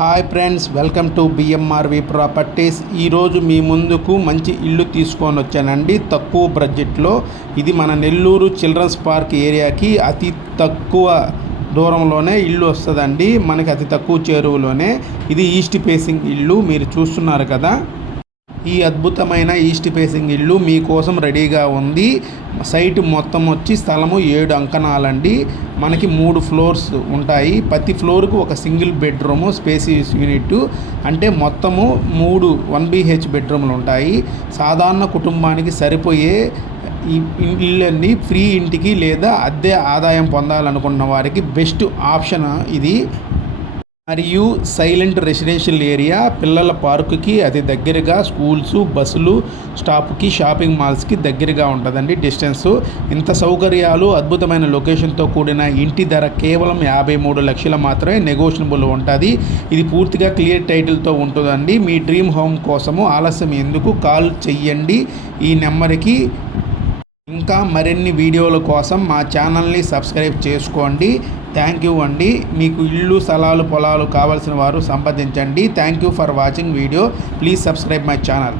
Hi friends, welcome to BMRV properties. ఈరోజు మీ ముందుకు మంచి ఇల్లు తీసుకొని వచ్చానండి. తక్కువ బడ్జెట్లో ఇది మన నెల్లూరు చిల్డ్రన్స్ పార్క్ ఏరియాకి అతి తక్కువ దూరంలోనే ఇల్లు వస్తుందండి. మనకి అతి తక్కువ చేరువలోనే ఇది ఈస్ట్ ఫేసింగ్ ఇల్లు మీరు చూస్తున్నారు కదా. ఈ అద్భుతమైన ఈస్ట్ ఫేసింగ్ ఇల్లు మీకోసం రెడీగా ఉంది. సైట్ మొత్తం వచ్చి స్థలము 7 అంకణాలండి. మనకి 3 ఫ్లోర్స్ ఉంటాయి. ప్రతి ఫ్లోర్కు ఒక సింగిల్ బెడ్రూము స్పేసియస్ యూనిట్, అంటే మొత్తము 3 1BH బెడ్రూమ్లు ఉంటాయి. సాధారణ కుటుంబానికి సరిపోయే ఈ ఇళ్ళన్నీ ఫ్రీ ఇంటికి లేదా అద్దె ఆదాయం పొందాలనుకున్న వారికి బెస్ట్ ఆప్షన్ ఇది. మరియు సైలెంట్ రెసిడెన్షియల్ ఏరియా, పిల్లల పార్కుకి అతి దగ్గరగా, స్కూల్స్, బస్సులు స్టాప్కి, షాపింగ్ మాల్స్కి దగ్గరగా ఉంటుందండి డిస్టెన్స్. ఇంత సౌకర్యాలు, అద్భుతమైన లొకేషన్తో కూడిన ఇంటి ధర కేవలం 53 లక్షలు మాత్రమే నెగోషియబుల్ ఉంటుంది. ఇది పూర్తిగా క్లియర్ టైటిల్తో ఉంటుందండి. మీ డ్రీమ్ హోమ్ కోసము ఆలస్యం ఎందుకు, కాల్ చెయ్యండి ఈ నెంబర్కి. ఇంకా మరిన్ని వీడియోల కోసం మా ఛానల్ని సబ్స్క్రైబ్ చేసుకోండి. థ్యాంక్ యూ అండి. మీకు ఇల్లు, స్థలాలు, పొలాలు కావాల్సిన వారు సంప్రదించండి. Thank you for watching video. Please subscribe my channel.